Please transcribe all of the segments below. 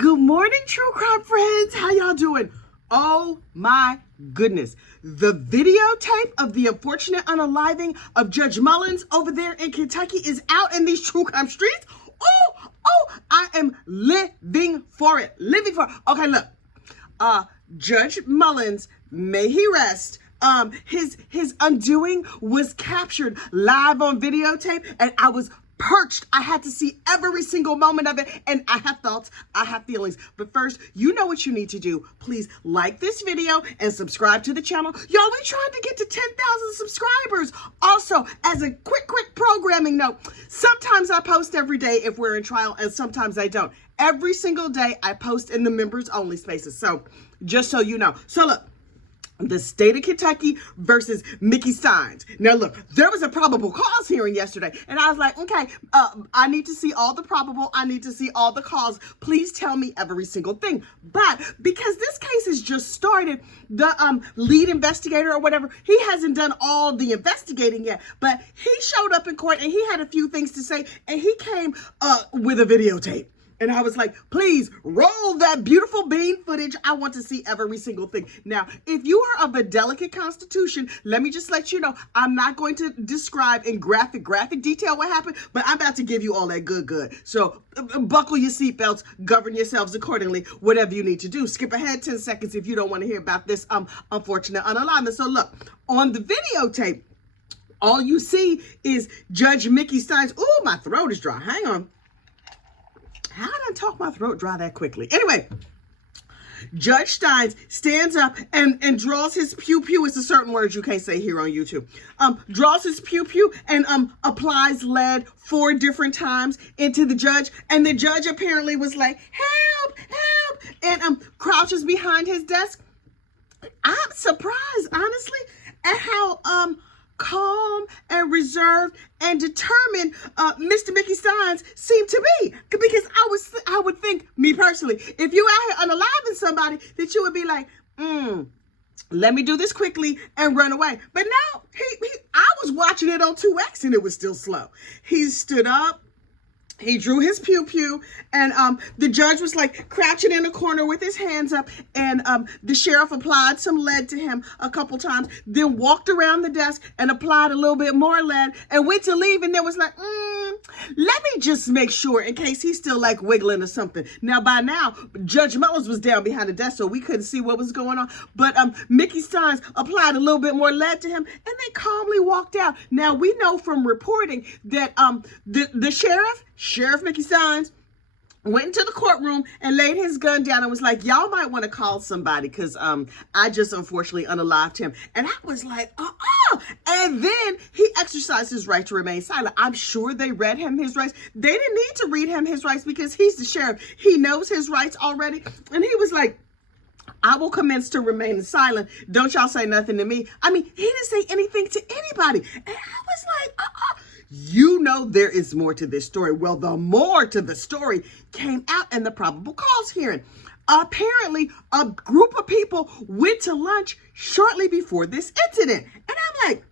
Good morning, true crime friends. How y'all doing? Oh my goodness. The videotape of the unfortunate unaliving of Judge Mullins over there in Kentucky is out in these true crime streets. I am living for it. Okay, look. Judge Mullins, may he rest. His undoing was captured live on videotape, and I was perched. I had to see every single moment of it, and I have thoughts, I have feelings. But first, you know what you need to do. Please like this video and subscribe to the channel. Y'all, we're trying to get to 10,000 subscribers. Also, as a quick programming note, sometimes I post every day if we're in trial, and sometimes I don't. Every single day, I post in the members only spaces. So, just so you know. So look. The state of Kentucky versus Mickey Stines. Now look, there was a probable cause hearing yesterday, and I was like, okay, I need to see all the probable, I need to see all the cause. Please tell me every single thing. But because this case has just started, the lead investigator or whatever, he hasn't done all the investigating yet, but he showed up in court and he had a few things to say, and he came with a videotape. And I was like, please roll that beautiful bean footage. I want to see every single thing. Now, if you are of a delicate constitution, let me just let you know, I'm not going to describe in graphic detail what happened, but I'm about to give you all that good. So buckle your seatbelts, govern yourselves accordingly, whatever you need to do. Skip ahead 10 seconds if you don't want to hear about this unfortunate unalignment. So look, on the videotape, all you see is Judge Mickey Stines. Ooh, my throat is dry. Hang on. How did I talk my throat dry that quickly? Anyway, Judge Stines stands up and draws his pew-pew. It's a certain word you can't say here on YouTube. Draws his pew-pew and applies lead 4 different times into the judge. And the judge apparently was like, help, and crouches behind his desk. I'm surprised, honestly, at how calm and reserved and determined Mr. Mickey Stines seemed to be, because I would think, me personally, if you out here unaliving somebody, that you would be like, let me do this quickly and run away. But now I was watching it on 2X and it was still slow. He stood up. He drew his pew-pew, and the judge was like crouching in a corner with his hands up, and the sheriff applied some lead to him a couple times, then walked around the desk and applied a little bit more lead and went to leave, and then was like, let me just make sure in case he's still like wiggling or something. Now, by now, Judge Mullins was down behind the desk, so we couldn't see what was going on, but Mickey Stines applied a little bit more lead to him, and they calmly walked out. Now, we know from reporting that the Sheriff Mickey Stines went into the courtroom and laid his gun down and was like, y'all might want to call somebody because I just unfortunately unalived him. And I was like, And then he exercised his right to remain silent. I'm sure they read him his rights. They didn't need to read him his rights because he's the sheriff. He knows his rights already. And he was like, I will commence to remain silent. Don't y'all say nothing to me. I mean, he didn't say anything to anybody. And I was like, You know there is more to this story. Well, the more to the story came out in the probable cause hearing. Apparently, a group of people went to lunch shortly before this incident. And I'm like,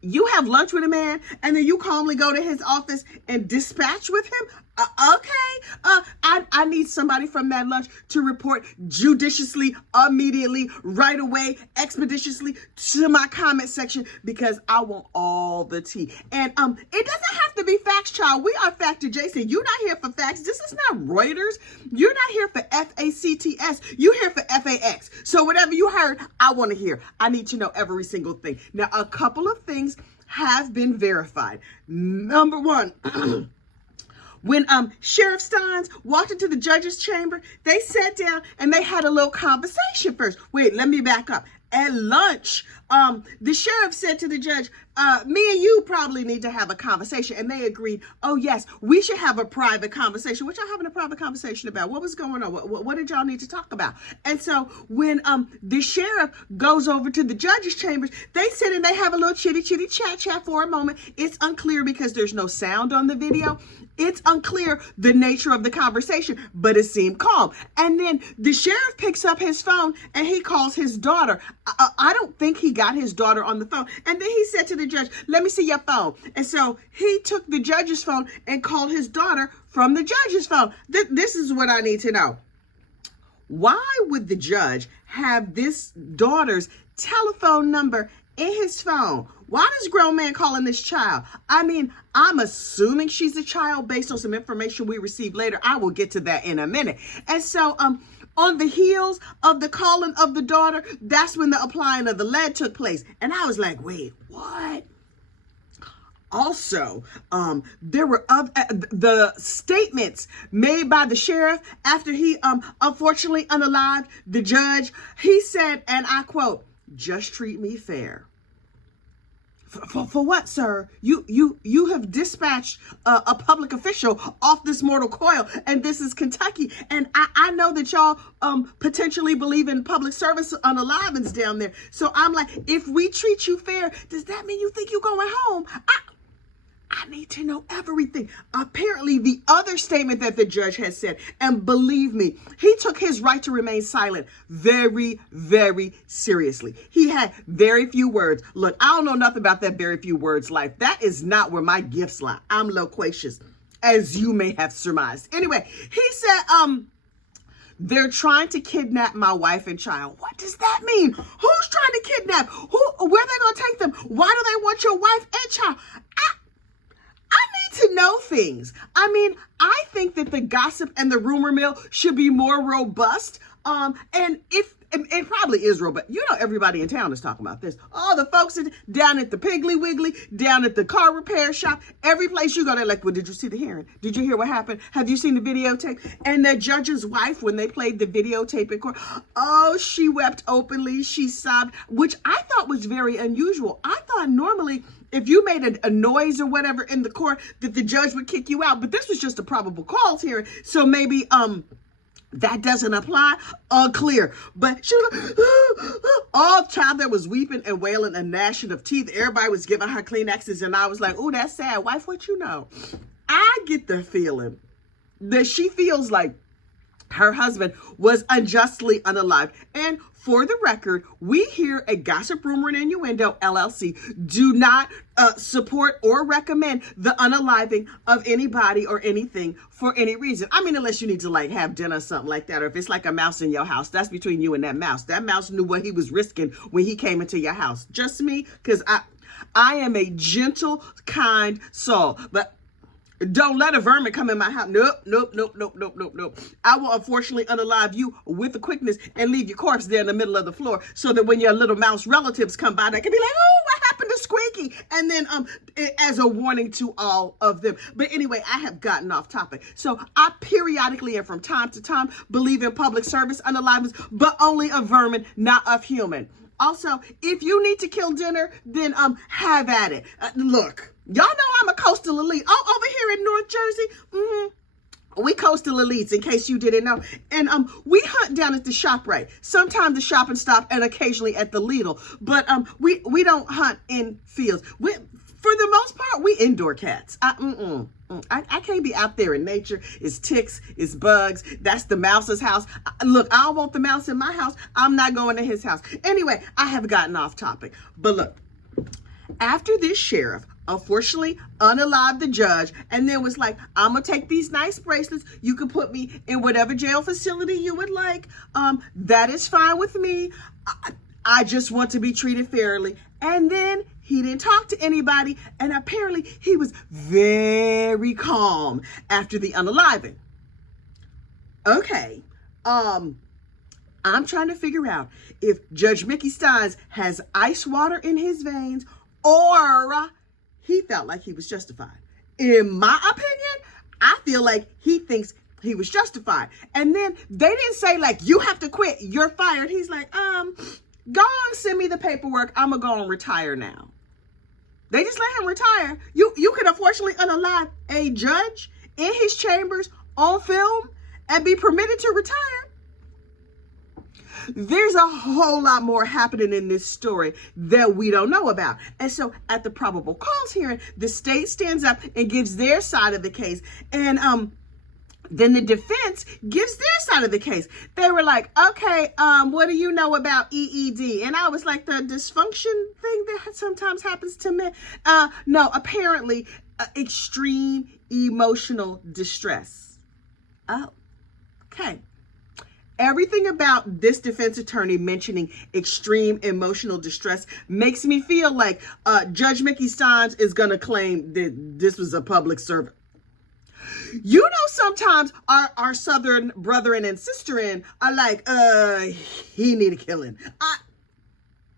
you have lunch with a man and then you calmly go to his office and dispatch with him? Okay. I need somebody from that lunch to report judiciously, immediately, right away, expeditiously to my comment section because I want all the tea. And it doesn't have to be facts, child. We are fact adjacent. You're not here for facts. This is not Reuters. You're not here for FACTS. You're here for FAX. So whatever you heard, I want to hear. I need to know every single thing. Now, a couple of things have been verified. Number one, when Sheriff Stines walked into the judge's chamber, they sat down and they had a little conversation first. Wait, let me back up. At lunch, the sheriff said to the judge, me and you probably need to have a conversation. And they agreed, oh yes, we should have a private conversation. What y'all having a private conversation about? What was going on? What did y'all need to talk about? And so when the sheriff goes over to the judge's chambers, they sit and they have a little chitty chat for a moment. It's unclear because there's no sound on the video. It's unclear the nature of the conversation, but it seemed calm. And then the sheriff picks up his phone and he calls his daughter. I don't think he got his daughter on the phone. And then he said to the judge, let me see your phone. And so he took the judge's phone and called his daughter from the judge's phone. This is what I need to know. Why would the judge have this daughter's telephone number in his phone? Why does grown man calling this child? I mean, I'm assuming she's a child based on some information we received later. I will get to that in a minute. And so, on the heels of the calling of the daughter, that's when the applying of the lead took place. And I was like, wait, what? Also, there were the statements made by the sheriff after he unfortunately unalived the judge. He said, and I quote, "Just treat me fair." For what, sir? You have dispatched a public official off this mortal coil, and this is Kentucky. And I know that y'all potentially believe in public service unalivings down there. So I'm like, if we treat you fair, does that mean you think you're going home? I need to know everything. Apparently, the other statement that the judge had said, and believe me, he took his right to remain silent very, very seriously. He had very few words. Look, I don't know nothing about that very few words life. That is not where my gifts lie. I'm loquacious, as you may have surmised. Anyway, he said, they're trying to kidnap my wife and child. What does that mean? Who's trying to kidnap? Where are they going to take them? Why do they want your wife and child? I need to know things. I mean, I think that the gossip and the rumor mill should be more robust. And if it probably is robust, you know, everybody in town is talking about this. All the folks down at the Piggly Wiggly, down at the car repair shop, every place you go, they're like, well, did you see the hearing? Did you hear what happened? Have you seen the videotape? And the judge's wife, when they played the videotape in court, oh, she wept openly. She sobbed, which I thought was very unusual. I thought normally if you made a noise or whatever in the court, that the judge would kick you out. But this was just a probable cause hearing. So maybe that doesn't apply. Unclear. But she was all child that was weeping and wailing and gnashing of teeth. Everybody was giving her Kleenexes. And I was like, oh, that's sad. Wife, what you know? I get the feeling that she feels like her husband was unjustly unalived. And for the record, we here at Gossip, Rumor, and Innuendo LLC do not support or recommend the unaliving of anybody or anything for any reason. I mean, unless you need to like have dinner or something like that, or if it's like a mouse in your house, that's between you and that mouse. That mouse knew what he was risking when he came into your house. Just me, because I am a gentle, kind soul. But don't let a vermin come in my house. Nope. I will unfortunately unalive you with the quickness and leave your corpse there in the middle of the floor so that when your little mouse relatives come by, they can be like, oh, what happened to Squeaky? And then as a warning to all of them. But anyway, I have gotten off topic. So I periodically and from time to time believe in public service unalivings, but only of vermin, not of human. Also, if you need to kill dinner, then have at it. Look, y'all know I'm a coastal elite. Oh, over here in North Jersey, we coastal elites, in case you didn't know. And we hunt down at the ShopRite, sometimes the Shop and Stop, and occasionally at the Lidl. But we don't hunt in fields. For the most part, we indoor cats. I can't be out there in nature. It's ticks, it's bugs. That's the mouse's house. Look, I don't want the mouse in my house. I'm not going to his house. Anyway, I have gotten off topic. But look, after this sheriff unfortunately unalived the judge and then was like, I'm going to take these nice bracelets. You can put me in whatever jail facility you would like. That is fine with me. I just want to be treated fairly. And then he didn't talk to anybody. And apparently he was very calm after the unaliving. Okay. I'm trying to figure out if Judge Mickey Stines has ice water in his veins or he felt like he was justified. In my opinion, I feel like he thinks he was justified. And then they didn't say like, you have to quit, you're fired. He's like, go on, send me the paperwork. I'm gonna go and retire now. They just let him retire. You could unfortunately unalive a judge in his chambers on film and be permitted to retire. there's a whole lot more happening in this story that we don't know about. And so at the probable cause hearing, the state stands up and gives their side of the case. And then the defense gives their side of the case. They were like, okay, what do you know about EED? And I was like, the dysfunction thing that sometimes happens to men? No, apparently extreme emotional distress. Oh, okay. Everything about this defense attorney mentioning extreme emotional distress makes me feel like Judge Mickey Stines is going to claim that this was a public servant. You know, sometimes our Southern brethren and sisterin are like, he need a killing.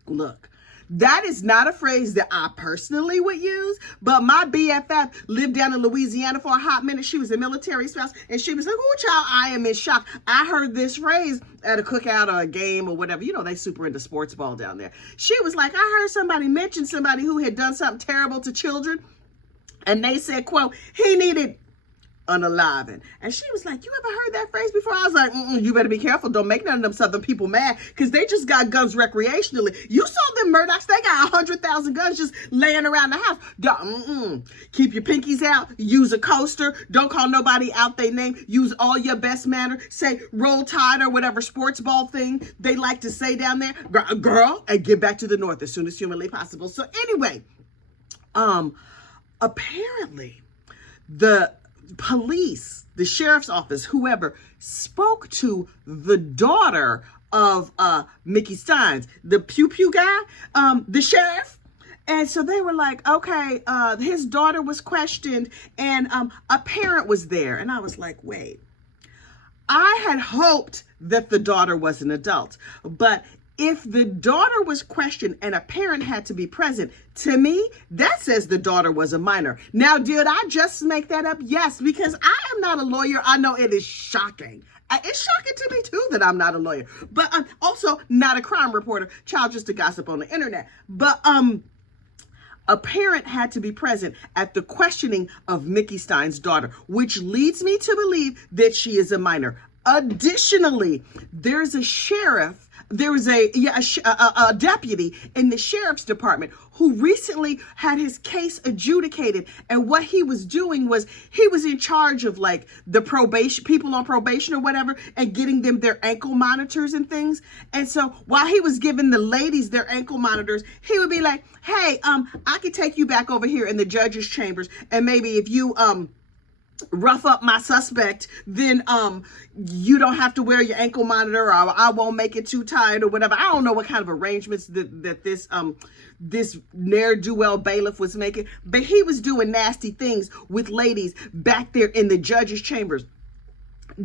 Look, that is not a phrase that I personally would use, but my BFF lived down in Louisiana for a hot minute. She was a military spouse, and she was like, oh, child, I am in shock. I heard this phrase at a cookout or a game or whatever. You know, they super into sports ball down there. She was like, I heard somebody mention somebody who had done something terrible to children, and they said, quote, he needed unaliving. And she was like, you ever heard that phrase before? I was like, you better be careful. Don't make none of them Southern people mad, because they just got guns recreationally. You saw them Murdochs. They got 100,000 guns just laying around the house. Keep your pinkies out. Use a coaster. Don't call nobody out their name. Use all your best manner. Say roll tide or whatever sports ball thing they like to say down there. Girl, and get back to the north as soon as humanly possible. So anyway, apparently the police, the sheriff's office, whoever, spoke to the daughter of Mickey Stines, the pew pew guy, the sheriff. And so they were like, okay, his daughter was questioned, and a parent was there. And I was like, wait, I had hoped that the daughter was an adult, but if the daughter was questioned and a parent had to be present, to me, that says the daughter was a minor. Now, did I just make that up? Yes, because I am not a lawyer. I know it is shocking. It's shocking to me, too, that I'm not a lawyer. But I'm also not a crime reporter. Child, just a gossip on the internet. But a parent had to be present at the questioning of Mickey Stines' daughter, which leads me to believe that she is a minor. Additionally, there's a sheriff. There was a deputy in the sheriff's department who recently had his case adjudicated. And what he was doing was he was in charge of like the probation, people on probation or whatever, and getting them their ankle monitors and things. And so while he was giving the ladies their ankle monitors, he would be like, hey, I could take you back over here in the judge's chambers. And maybe if you, rough up my suspect, then you don't have to wear your ankle monitor, or I won't make it too tight or whatever. I don't know what kind of arrangements that this ne'er-do-well bailiff was making, but he was doing nasty things with ladies back there in the judge's chambers.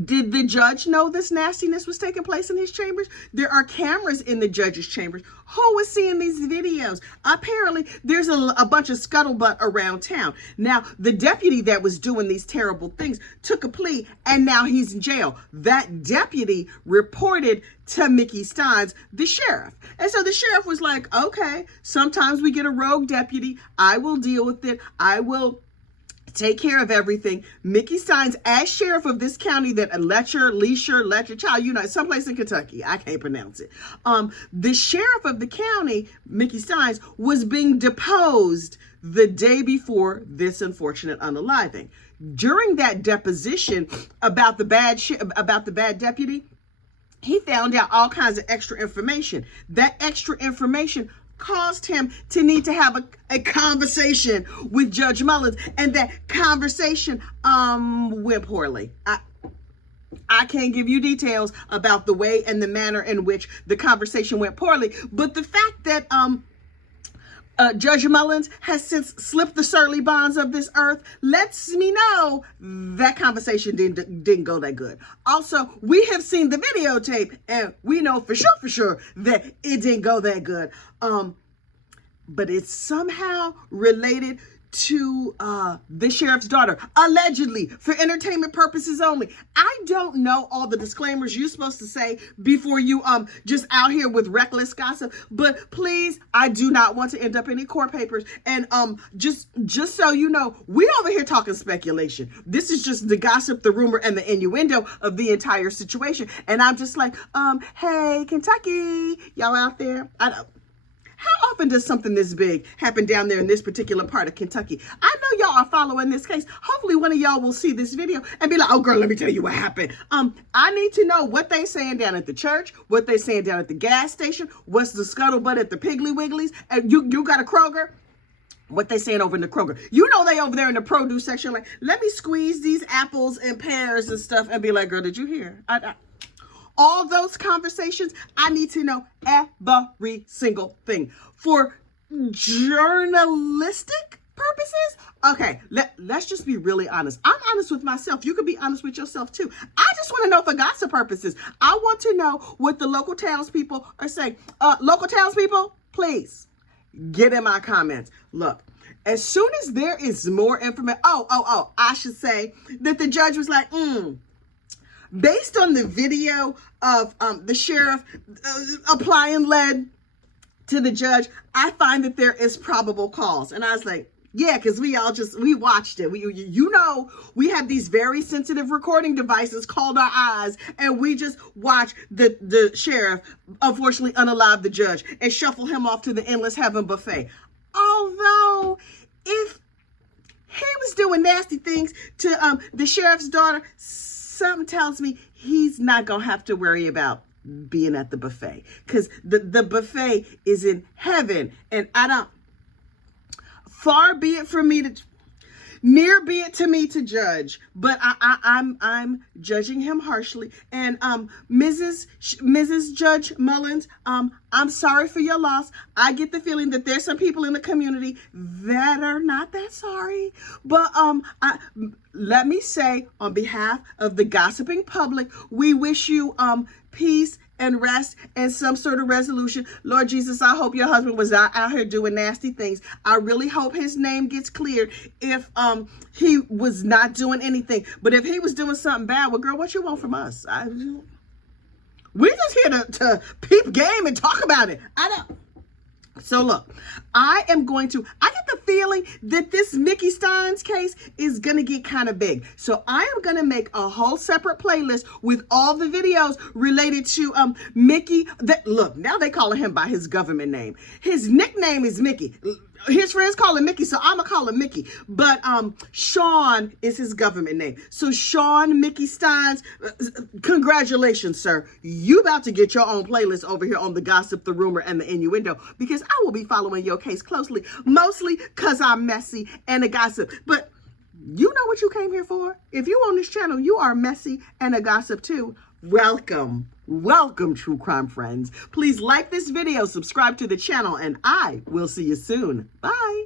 Did the judge know this nastiness was taking place in his chambers? There are cameras in the judge's chambers. Who was seeing these videos? Apparently, there's a bunch of scuttlebutt around town. Now, the deputy that was doing these terrible things took a plea, and now he's in jail. That deputy reported to Mickey Stines, the sheriff. And so the sheriff was like, okay, sometimes we get a rogue deputy. I will deal with it. I will take care of everything. Mickey Stines, as sheriff of this county that Letcher, child, you know, someplace in Kentucky, I can't pronounce it. The sheriff of the county, Mickey Stines, was being deposed the day before this unfortunate unaliving. During that deposition about the bad deputy, he found out all kinds of extra information. That extra information caused him to need to have a conversation with Judge Mullins, and that conversation went poorly. I can't give you details about the way and the manner in which the conversation went poorly, but the fact that Judge Mullins has since slipped the surly bonds of this earth lets me know that conversation didn't go that good. Also, we have seen the videotape, and we know for sure that it didn't go that good. But it's somehow related to the sheriff's daughter, allegedly for entertainment purposes only. I don't know all the disclaimers you're supposed to say before you just out here with reckless gossip, but please, I do not want to end up in any court papers. And just so you know, we over here talking speculation. This is just the gossip, the rumor, and the innuendo of the entire situation. And I'm just like, hey, Kentucky, y'all out there? How often does something this big happen down there in this particular part of Kentucky? I know y'all are following this case. Hopefully one of y'all will see this video and be like, oh girl, let me tell you what happened. I need to know what they saying down at the church, what they saying down at the gas station, what's the scuttlebutt at the Piggly Wigglies, and you got a Kroger? What they saying over in the Kroger? You know they over there in the produce section like, let me squeeze these apples and pears and stuff and be like, girl, did you hear? All those conversations, I need to know every single thing. For journalistic purposes, okay, let's just be really honest. I'm honest with myself. You can be honest with yourself too. I just want to know for gossip purposes. I want to know what the local townspeople are saying. Local townspeople, please get in my comments. Look, as soon as there is more information, I should say that the judge was like, based on the video of the sheriff applying lead to the judge, I find that there is probable cause. And I was like, yeah, because we watched it. We have these very sensitive recording devices called our eyes, and we just watched the sheriff unfortunately unalive the judge and shuffle him off to the endless heaven buffet. Although, if he was doing nasty things to the sheriff's daughter, something tells me he's not going to have to worry about being at the buffet, because the buffet is in heaven. And far be it from me near be it to me to judge, but I'm judging him harshly. And Mrs. Judge Mullins, I'm sorry for your loss. I get the feeling that there's some people in the community that are not that sorry. But let me say, on behalf of the gossiping public, we wish you peace and rest and some sort of resolution. Lord Jesus, I hope your husband was not out here doing nasty things. I really hope his name gets cleared if he was not doing anything. But if he was doing something bad, well, girl, what you want from us? We're just here to peep game and talk about it. So look, I get the feeling that this Mickey Stines case is going to get kind of big. So I am going to make a whole separate playlist with all the videos related to Mickey. Look, now they calling him by his government name. His nickname is Mickey. His friends call him Mickey, so I'm gonna call him Mickey. But Shawn is his government name. So Shawn Mickey Stines, congratulations, sir. You about to get your own playlist over here on the gossip, the rumor, and the innuendo, because I will be following your case closely, mostly because I'm messy and a gossip. But you know what you came here for? If you on this channel, you are messy and a gossip too. Welcome, true crime friends. Please like this video, subscribe to the channel, and I will see you soon. Bye.